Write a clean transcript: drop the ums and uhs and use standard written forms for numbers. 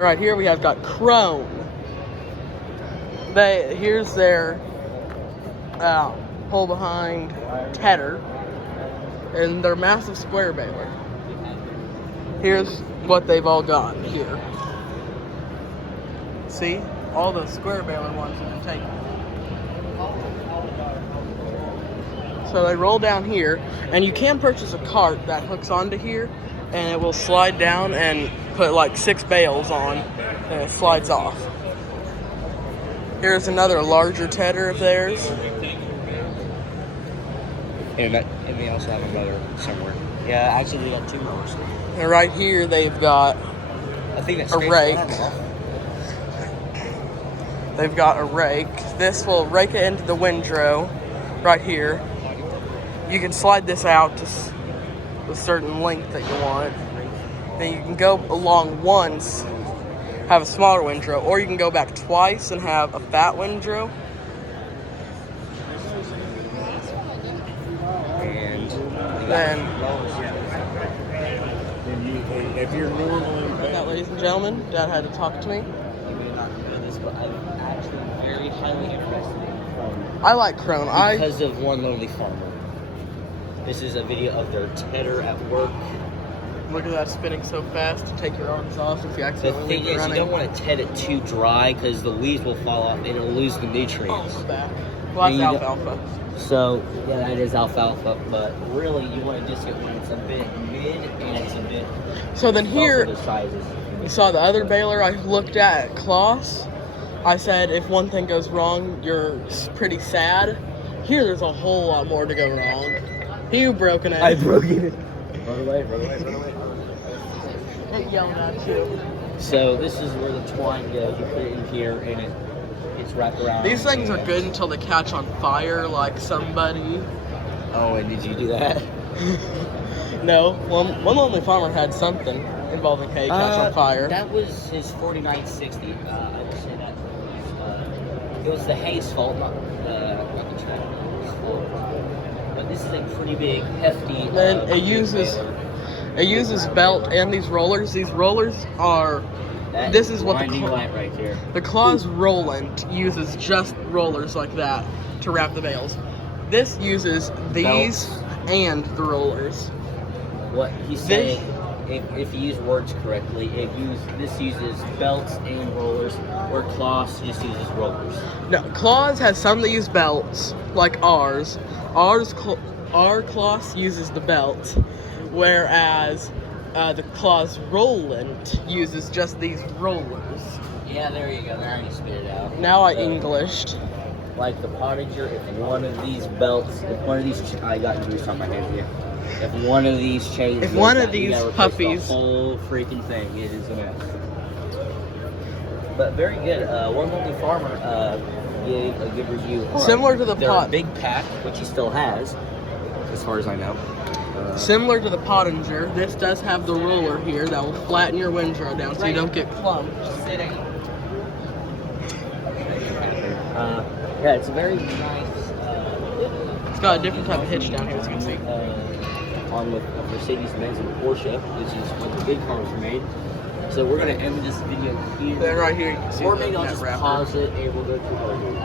Right here we have got Krone. Here's their pull behind tedder and their massive square baler. Here's what they've all got here. See, all the square baler ones have been taken. So they roll down here, and you can purchase a cart that hooks onto here, and it will slide down and put like 6 bales on, and it slides off. Here's another larger tedder of theirs. And they also have another somewhere. Yeah, actually they got 2 more. And right here they've got I think that's a rake. They've got a rake. This will rake it into the windrow right here. You can slide this out to a certain length that you want. Then you can go along once, have a smaller windrow, or you can go back twice and have a fat windrow. And Then, if you're normally that, ladies and gentlemen, Dad had to talk to me. you may not know this, but I'm actually very highly interested in Krone. I like Krone. Because of one lonely farmer. This is a video of their tedder at work. Look at that spinning so fast to take your arms off if you The accidentally thing leave it is, running. you don't want to ted it too dry because the leaves will fall off and it'll lose the nutrients. Oh, back. Well, that's And you alfalfa. So, yeah, that is alfalfa, but really you want to just get one that's a bit mid and it's a bit... So then here, the sizes. you saw the other baler I looked at Kloss. I said if one thing goes wrong, you're pretty sad. Here there's a whole lot more to go wrong. You broken it. I broke it. Run away, run away, run away. It yelled at you. So this is where the twine goes. You put it in here and it's wrapped around. These things are good until they catch on fire like somebody. Oh, and did you do that? No, one lonely farmer had something involving hay catch on fire. That was his 4960. I would say that it was the hay's fault, not the tractor's fault. But this is a pretty big, hefty. And it uses belt and these rollers. These rollers are. This is what light right here. The Claws Roland uses just rollers like that to wrap the bales. This uses these and the rollers. What he's saying, if you use words correctly, this uses belts and rollers, where Kloss just uses rollers. No, Claws has some that use belts, like ours. Our Kloss uses the belt, whereas the Claws Roland uses just these rollers. Yeah, there you go. There you spit it out. Now I Englished. Like the Pottinger, if one of these belts, if one of these, I got grease on my hand here. If one of these chains, if one of these puppies, the whole freaking thing, it is a mess. But very good. One Lonely Farmer gave a good review. Similar to the pot big pack, which he still has, as far as I know. Similar to the Pottinger, this does have the roller here that will flatten your windrow down so you don't get clumped. Yeah, it's a very nice. It's got a different type of hitch down here, as you can see. On with Mercedes-Benz and Porsche, which is what the big cars are made. So we're gonna end this video here. Then right here, you can see or maybe I'll just pause it and we'll go through.